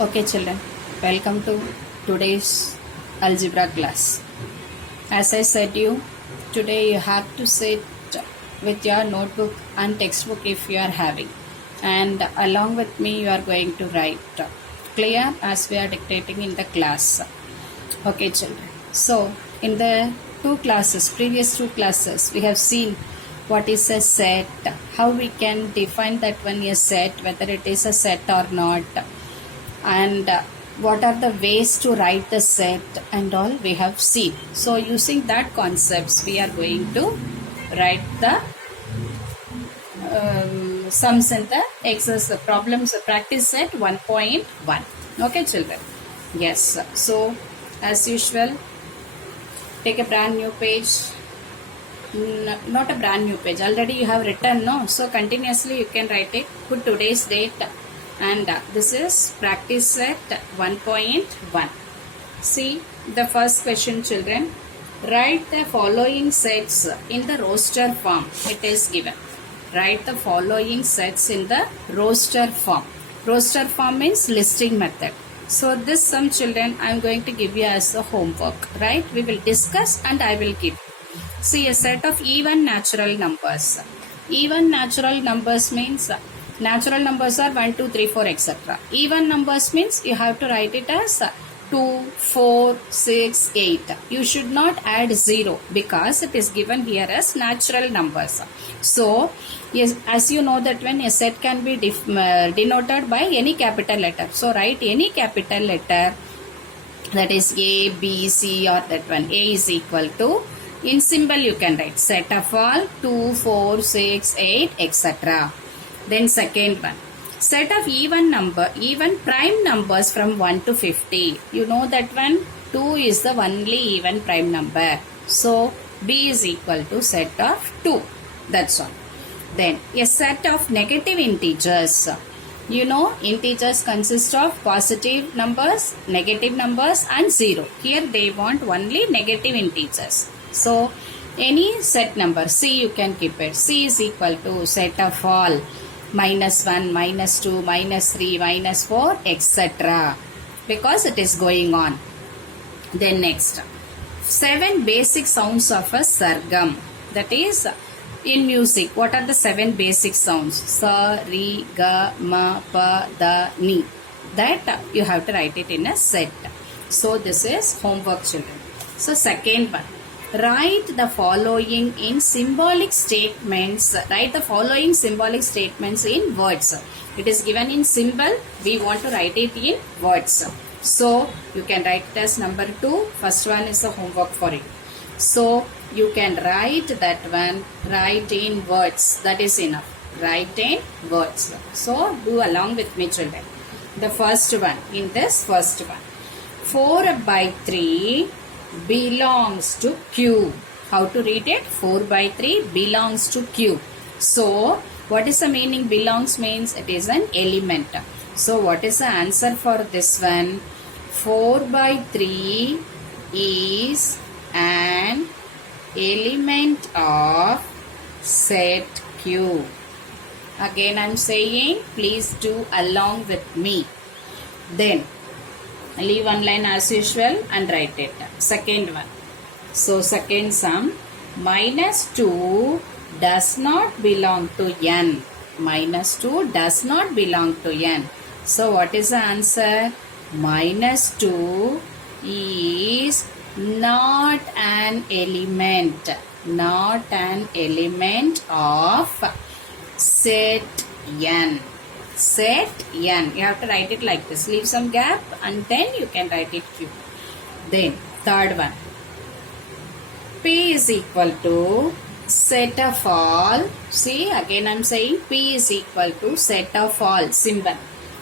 Okay, children, welcome to today's algebra class. As I said you, today you have to sit with your notebook and textbook if you are having, and along with me you are going to write clear as we are dictating in the class. Okay, children. So, in the previous two classes, we have seen what is a set, how we can define that one a set, whether it is a set or not, and what are the ways to write the set and all we have seen. So using that concepts we are going to write the sums in the exercise problems practice set 1.1. Okay, children. Yes, so as usual, take a brand new page. Not a brand new page, already you have written, no? So continuously you can write it, put today's date, and this is practice set 1.1. See the first question, children. Write the following sets in the roster form. It is given. Write the following sets in the roster form. Roster form means listing method. So this some children I am going to give you as a homework, right? We will discuss and I will give. See, a set of even natural numbers. Even natural numbers means natural numbers are 1, 2, 3, 4, etc. Even numbers means you have to write it as 2, 4, 6, 8. You should not add 0 because it is given here as natural numbers. So, yes, as you know that when a set can be denoted by any capital letter. So, write any capital letter, that is A, B, C, or that one. A is equal to, in symbol you can write set of all 2, 4, 6, 8, etc. Then second one, set of even prime numbers from 1 to 50. You know that one, 2 is the only even prime number. So B is equal to set of 2. That's all. Then a set of negative integers. You know, integers consist of positive numbers, negative numbers and 0. Here they want only negative integers. So any set number, C you can keep it. C is equal to set of all minus 1, minus 2, minus 3, minus 4, etc. Because it is going on. Then next, 7 basic sounds of a sargam. That is, in music, what are the 7 basic sounds? Sa, Ri, Ga, Ma, Pa, Da, Ni. That you have to write it in a set. So this is homework, children. So second one, write the following in symbolic statements. Write the following symbolic statements in words. It is given in symbol. We want to write it in words. So you can write it as number 2. First one is a homework for you. So you can write that one. Write in words. That is enough. Write in words. So do along with me, children. The first one. In this first one, 4 by 3 belongs to Q. How to read it? 4 by 3 belongs to Q. So, what is the meaning belongs means? It is an element. So, what is the answer for this one? 4 by 3 is an element of set Q. Again, I am saying, please do along with me. Then, leave one line as usual and write it. Second one. So second sum, minus 2 does not belong to n. Minus 2 does not belong to n. So what is the answer? Minus 2 is not an element. Not an element of set n. Set n. You have to write it like this. Leave some gap and then you can write it Q. Then third one. P is equal to set of all. See, again I am saying P is equal to set of all symbol.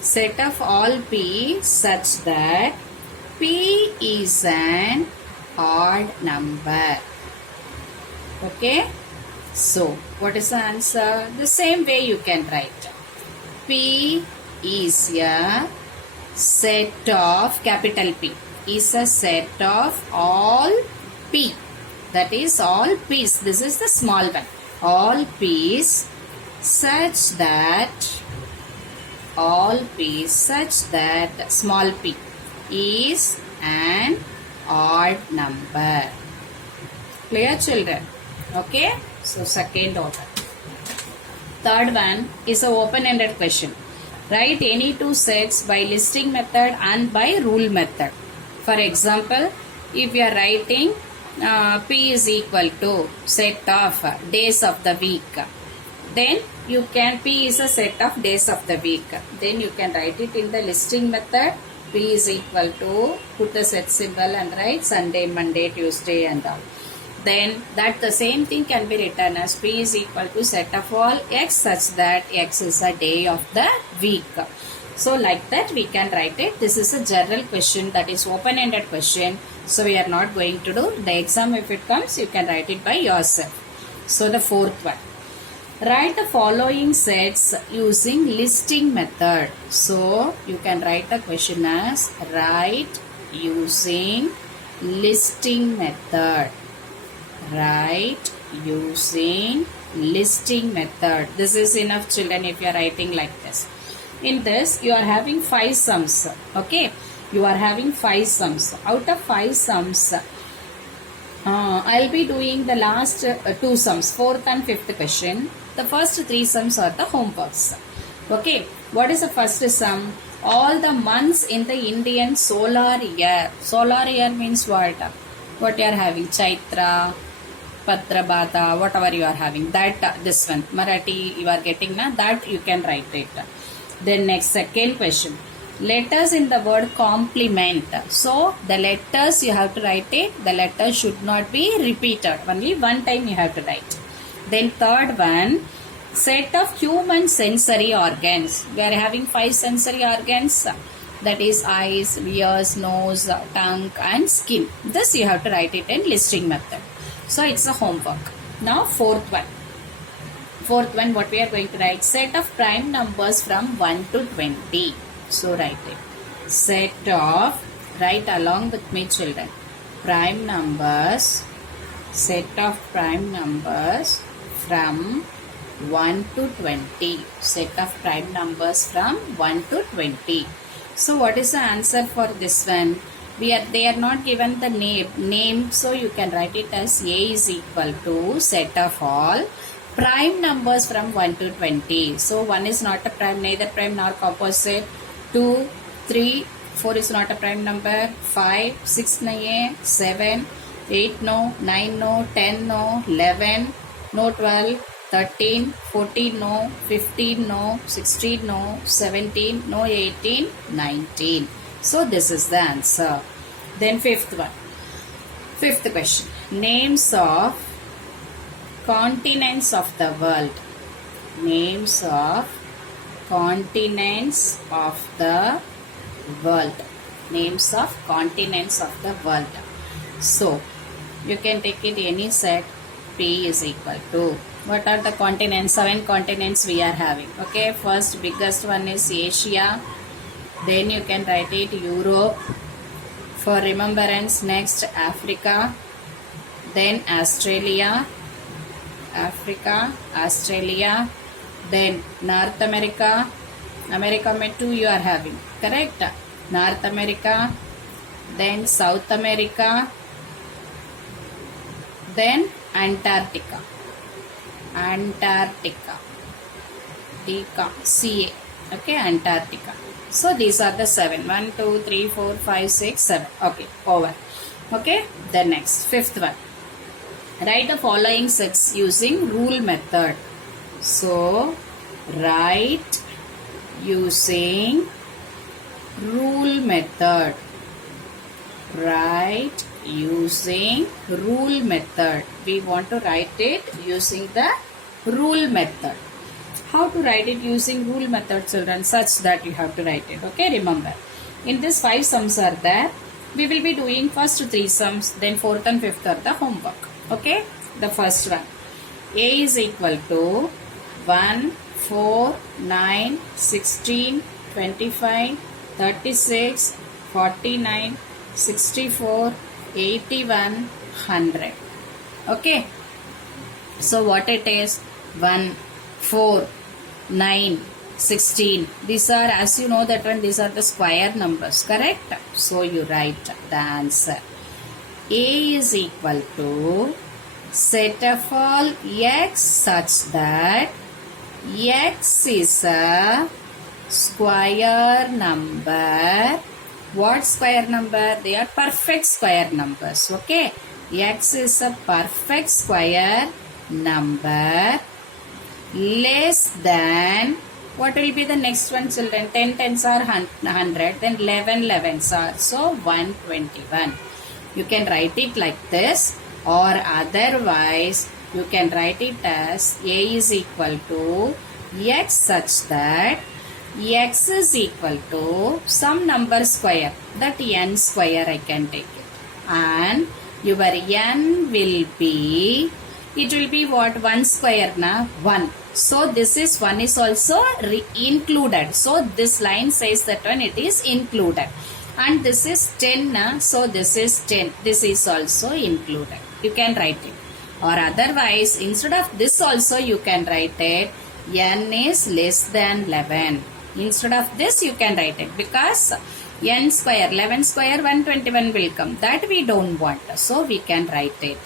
Set of all P such that P is an odd number. Okay. So, what is the answer? The same way you can write. P is a set of, capital P is a set of all P. That is all P's. This is the small one. All P's such that all p such that small p is an odd number. Clear, children? Okay, so second order. Third one is a open-ended question. Write any two sets by listing method and by rule method. For example, if you are writing P is equal to set of days of the week, then you can, P is a set of days of the week. Then you can write it in the listing method. P is equal to, put the set symbol and write Sunday, Monday, Tuesday and all. Then that the same thing can be written as P is equal to set of all x such that x is a day of the week. So like that we can write it. This is a general question, that is open-ended question. So we are not going to do the exam. If it comes, you can write it by yourself. So the fourth one. Write the following sets using listing method. So you can write the question as write using listing method. Write using listing method. This is enough, children, if you are writing like this. In this, you are having 5 sums. Okay, you are having 5 sums. Out of 5 sums, I'll be doing the last 2 sums, 4th and 5th question. The first 3 sums are the homeworks. Okay, what is the first sum? All the months in the Indian solar year. Solar year means what? What you are having? Chaitra, Patrabhata, whatever you are having. That, this one, Marathi, you are getting na? That you can write it. Then next, second question. Letters in the word complement. So, the letters you have to write it. The letters should not be repeated. Only one time you have to write. Then third one, set of human sensory organs. We are having 5 sensory organs. That is eyes, ears, nose, tongue and skin. This you have to write it in listing method. So, it's a homework. Now, fourth one. Fourth one, what we are going to write? Set of prime numbers from 1 to 20. So, write it. Set of, write along with me, children. Prime numbers. Set of prime numbers from 1 to 20. Set of prime numbers from 1 to 20. So, what is the answer for this one? They are not given the name. So, you can write it as A is equal to set of all prime numbers from 1 to 20. So, 1 is not a prime, neither prime nor composite. 2, 3, 4 is not a prime number. 5, 6, 9, 7, 8, no, 9, no, 10, no, 11, no, 12, 13, 14, no, 15, no, 16, no, 17, no, 18, 19. So, this is the answer. Then, fifth one. Fifth question. Names of continents of the world. Names of continents of the world. Names of continents of the world. So, you can take it any set. P is equal to. What are the continents? 7 continents we are having. Okay, first biggest one is Asia. Then you can write it Europe. For remembrance, next Africa. Then Australia. Africa, Australia, then North America. America में 2 you are having, correct? North America, then South America, then Antarctica. Antarctica. CA. Okay, Antarctica. So these are the 7. 1, 2, 3, 4, 5, 6, 7. Okay, over. Okay, the next, fifth one. Write the following sets using rule method. So, write using rule method. Write using rule method. We want to write it using the rule method. How to write it using rule method, children? Such that you have to write it. Okay, remember. In this 5 sums are there. We will be doing first 3 sums, then 4th and 5th are the homework. Okay, the first one. A is equal to 1, 4, 9, 16, 25, 36, 49, 64, 81, 100. Okay. So what it is? 1, 4, 9, 16. These are, as you know that one, these are the square numbers, correct? So you write the answer. A is equal to set of all x such that x is a square number. What square number? They are perfect square numbers. Okay. X is a perfect square number less than, what will be the next one, children? 10 tens are 100, then 11 11s are so 121. You can write it like this, or otherwise you can write it as A is equal to x such that x is equal to some number square, that n square I can take it, and your n will be, it will be what? 1 square na? 1. So this is 1 is also included. So this line says that one it is included. And this is 10 na? So this is 10. This is also included. You can write it. Or otherwise, instead of this also you can write it n is less than 11. Instead of this you can write it, because n square, 11 square, 121 will come. That we don't want. So we can write it.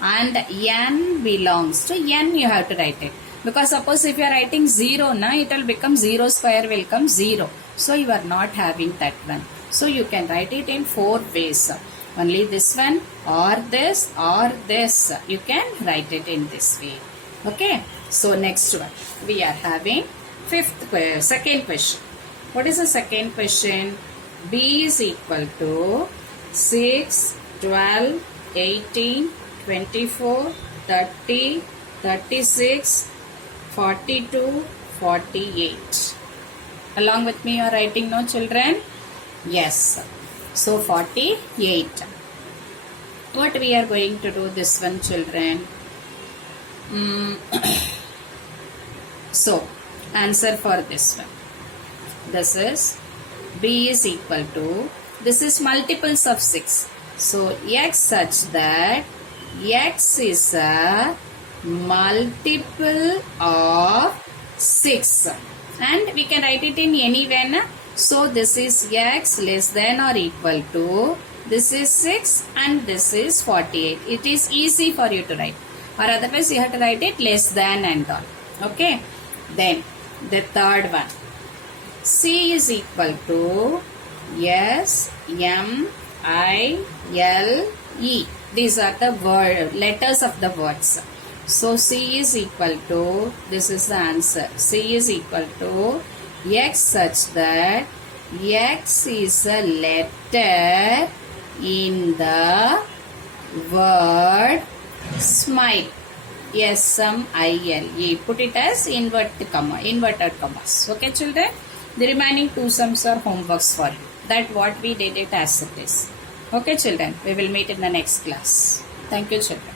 And n belongs to n, you have to write it. Because suppose if you are writing 0, na, it will become 0 square will come 0. So you are not having that one. So you can write it in 4 ways. Only this one, or this, or this. You can write it in this way. Okay. So next one. We are having second question. What is the second question? B is equal to 6, 12, 18, 24, 30, 36, 42, 48. Along with me you are writing, no children? Yes. So 48. What we are going to do this one, children? So answer for this one. This is B is equal to, this is multiples of 6. So x such that x is a multiple of 6. And we can write it in any way. Na? So this is x less than or equal to, this is 6 and this is 48. It is easy for you to write. Or otherwise you have to write it less than and all. Okay. Then the third one. C is equal to S, M, I, L, E. These are the letters of the words. So C is equal to, this is the answer. C is equal to X such that X is a letter in the word smile. S-M-I-L-E. Put it as inverted commas. Okay, children? The remaining 2 sums are homeworks for you. That what we did it as it is. Okay, children? We will meet in the next class. Thank you, children.